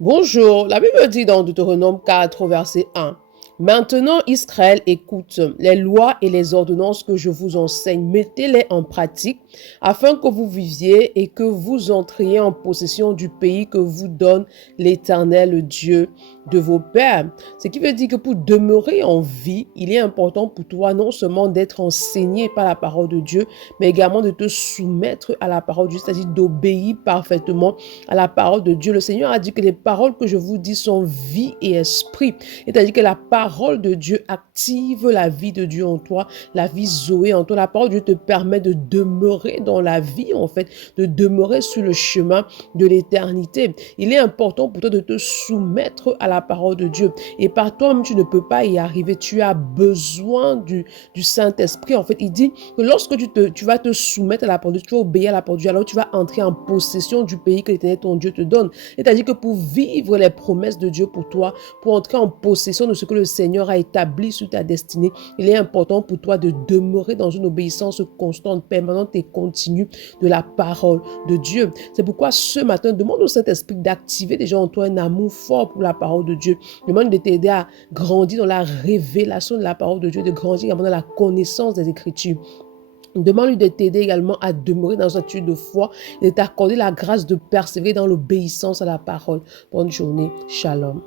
Bonjour, la Bible dit dans Deutéronome 4, verset 1. Maintenant, Israël, écoute les lois et les ordonnances que je vous enseigne. Mettez-les en pratique afin que vous viviez et que vous entriez en possession du pays que vous donne l'Éternel Dieu de vos pères. Ce qui veut dire que pour demeurer en vie, il est important pour toi non seulement d'être enseigné par la parole de Dieu, mais également de te soumettre à la parole de Dieu, c'est-à-dire d'obéir parfaitement à la parole de Dieu. Le Seigneur a dit que les paroles que je vous dis sont vie et esprit. C'est-à-dire que la parole de Dieu active la vie de Dieu en toi, la vie Zoé en toi. La parole de Dieu te permet de demeurer dans la vie, en fait, de demeurer sur le chemin de l'éternité. Il est important pour toi de te soumettre à la parole de Dieu. Et par toi-même, tu ne peux pas y arriver. Tu as besoin du Saint-Esprit. En fait, il dit que lorsque tu vas te soumettre à la parole de Dieu, tu vas obéir à la parole de Dieu, alors tu vas entrer en possession du pays que l'Éternel, ton Dieu, te donne. C'est-à-dire que pour vivre les promesses de Dieu pour toi, pour entrer en possession de ce que le Seigneur a établi sur ta destinée, il est important pour toi de demeurer dans une obéissance constante, permanente et continue de la parole de Dieu. C'est pourquoi ce matin, demande au Saint-Esprit d'activer déjà en toi un amour fort pour la parole de Dieu. Demande de t'aider à grandir dans la révélation de la parole de Dieu, de grandir également dans la connaissance des Écritures. Demande-lui de t'aider également à demeurer dans une attitude de foi et de t'accorder la grâce de persévérer dans l'obéissance à la parole. Bonne journée. Shalom.